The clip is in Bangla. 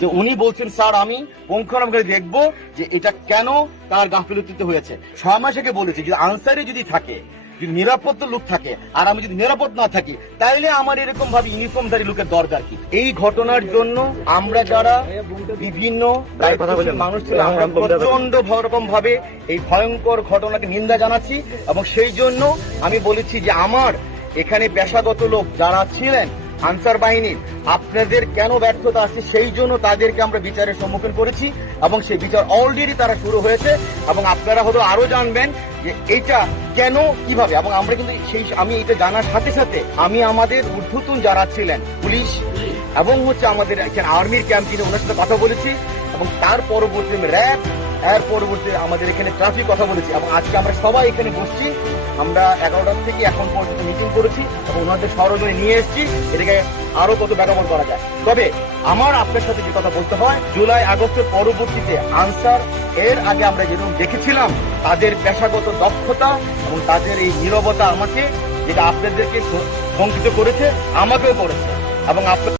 যে উনি বলছেন স্যার আমি পুঙ্খানুপুঙ্খ দেখবো যে এটা কেন তার গাফিলতিতে হয়েছে। 6 মাস আগে বলেছি যে আনসারে যদি থাকে, যদি নিরাপত্তা লোক থাকে আর আমি যদি নিরাপদ না থাকি, তাইলে আমার এরকম ভাবে ইউনিফর্মধারী লোকের দরকার কি? এই ঘটনার জন্য আমরা যারা বিভিন্ন মানুষ ছিল, আমরা প্রচন্ড রকম ভাবে এই ভয়ঙ্কর ঘটনাকে নিন্দা জানাচ্ছি। এবং সেই জন্য আমি বলেছি যে আমার এখানে পেশাগত লোক যারা ছিলেন আনসার বাহিনীর, আপনাদের কেন ব্যর্থতা আসছে সেই জন্য তাদেরকে আমরা বিচারের সম্মুখীন করেছি এবং সেই বিচার অলরেডি তারা শুরু হয়েছে। এবং আপনারা হয়তো আরো জানবেন যে এইটা কেন কিভাবে। এবং আমরা কিন্তু আমি এটা জানার সাথে সাথে আমি আমাদের ঊর্ধ্বতন যারা ছিলেন পুলিশ এবং আমাদের এখানে আর্মির ক্যাম্প নিয়ে ওনার সাথে কথা বলেছি। এবং তার পরবর্তী র্যাব, এর পরবর্তী আমাদের এখানে ট্রাফিক কথা বলেছি। এবং আজকে আমরা সবাই এখানে বসছি, আমরা 11টা থেকে এখন পর্যন্ত মিটিং করেছি এবং ওনাদের সরজনে নিয়ে এসেছি এটাকে আরো কত ব্যাকরণ করা যায়। তবে আমার আপনার সাথে যে কথা বলতে হয়, জুলাই আগস্টের পরবর্তীতে আনসার এর আগে আমরা যেরকম দেখেছিলাম তাদের পেশাগত দক্ষতা এবং তাদের এই নীরবতা আমাকে যেটা আপনাদেরকে শঙ্কিত করেছে, আমাকেও করেছে। এবং